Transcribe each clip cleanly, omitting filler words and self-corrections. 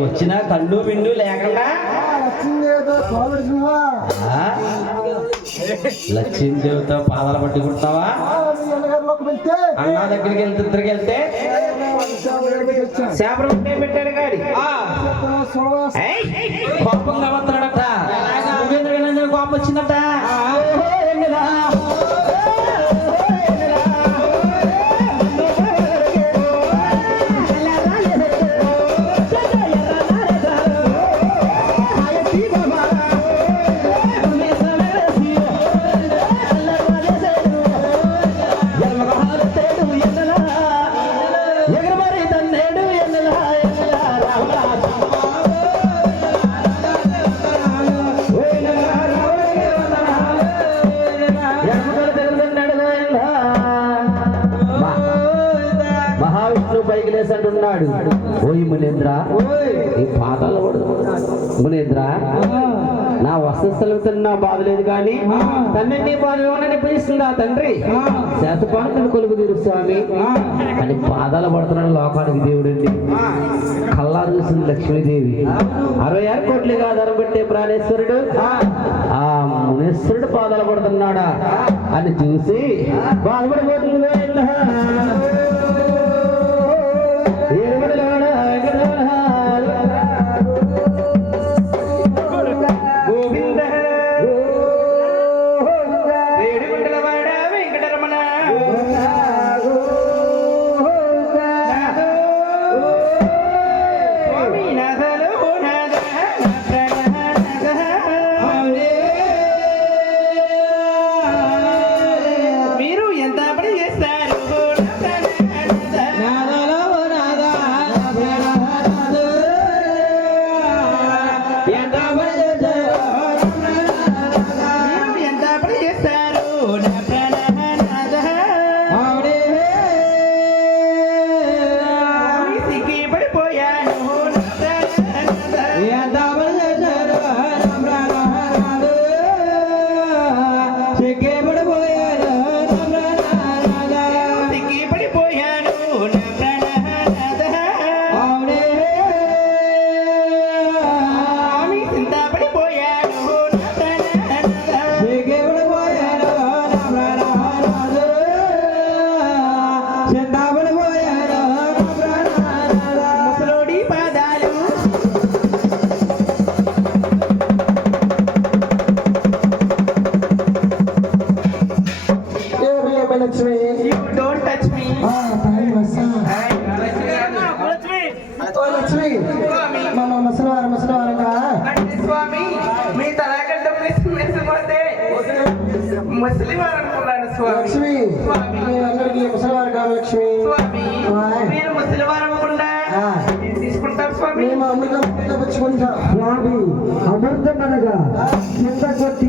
వచ్చిన కళ్ళు బిండు లేకుండా లక్ష్మీదేవితో పాదాలు పట్టుకుంటున్నావా? అన్నా దగ్గరికి వెళ్తే ఇద్దరికి వెళ్తే చేపలు పెట్టాడు గాడి కోపంగా వస్తున్నాడట. కోపం వచ్చిందట. పైకి లేసంటున్నాడు. ఓయ్ మునేంద్ర, ఈ పాదాలు మునేంద్ర, నా వసతులతో నా బాధ లేదు కానీ తండ్రి నీ బాధ ఏమని పిలుస్తుందా తండ్రి? శాతపాను కొలుగు తీరు స్వామి అని పాదాలు పడుతున్నాడు లోకానికి దేవుడండి. కల్లా చూసింది లక్ష్మీదేవి. 66 కోట్లుగా ఆధారం పెట్టే ప్రాణేశ్వరుడు ఆ మునేశ్వరుడు పాదాలు పడుతున్నాడా అని చూసి బాధపడిపోతుంది. లక్ష్మి అందరికి ముసలివారు కాదు. లక్ష్మి తీసుకుంటారు స్వామి. అమృతం పుచ్చుకుంటాం స్వామి. అమృతం అనగా కింద కొట్టి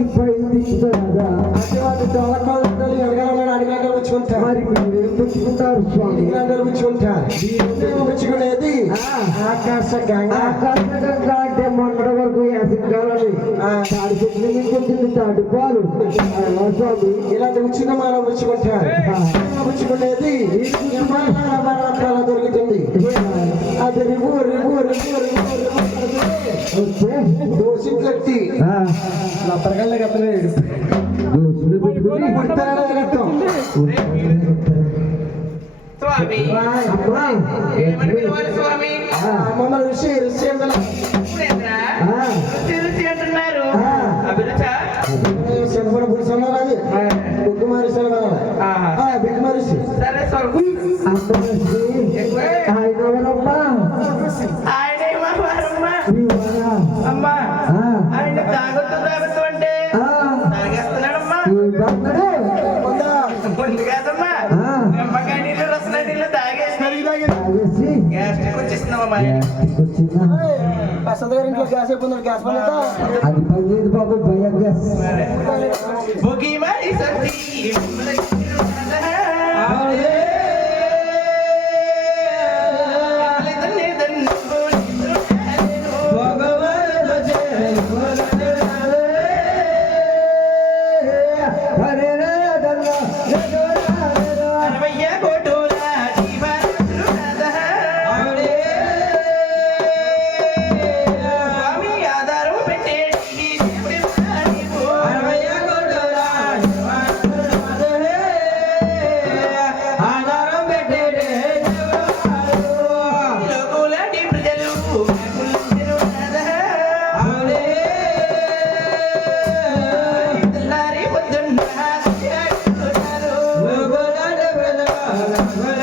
అడిగినట్టు పుచ్చుకుంటారు. మరి మీరు పుచ్చుకుంటారు స్వామి. పుచ్చుకునేది ఆకాశ గంగా. ఆకాశ గంగా అంటే మొన్నటి వరకు యాసింగాలని తాడి చెట్లు వచ్చింది తాడు పాలు స్వామి. ఇలాంటి ఉచిత మనం పుచ్చుకుంటారు. పుచ్చుకునేది దొరుకుతుంది. అది రివ్వు దోషిట్లెత్తి నా ప్రగల్లోకి ఎత్తలేడు. స్వామి మమ్మల్ని ఋషి అంటున్నారు. బిగ్గుమారి బిగ్గుమారిషి. సరే స్వామి. అమ్మా ఆయన తాగుతూ అంటే తాగేస్తున్నాడమ్మా. ముందు కాదమ్మా నిమ్మకాయ నీళ్ళు రసన వచ్చిందా ప్రసాద్ గారి ఇంట్లో గ్యాస్ అయిపోయింది గ్యాస్ పని ఎంత? అది పని చేయదు బాబు భయ గ్యాస్ బుగి మరి సత్తి Bye.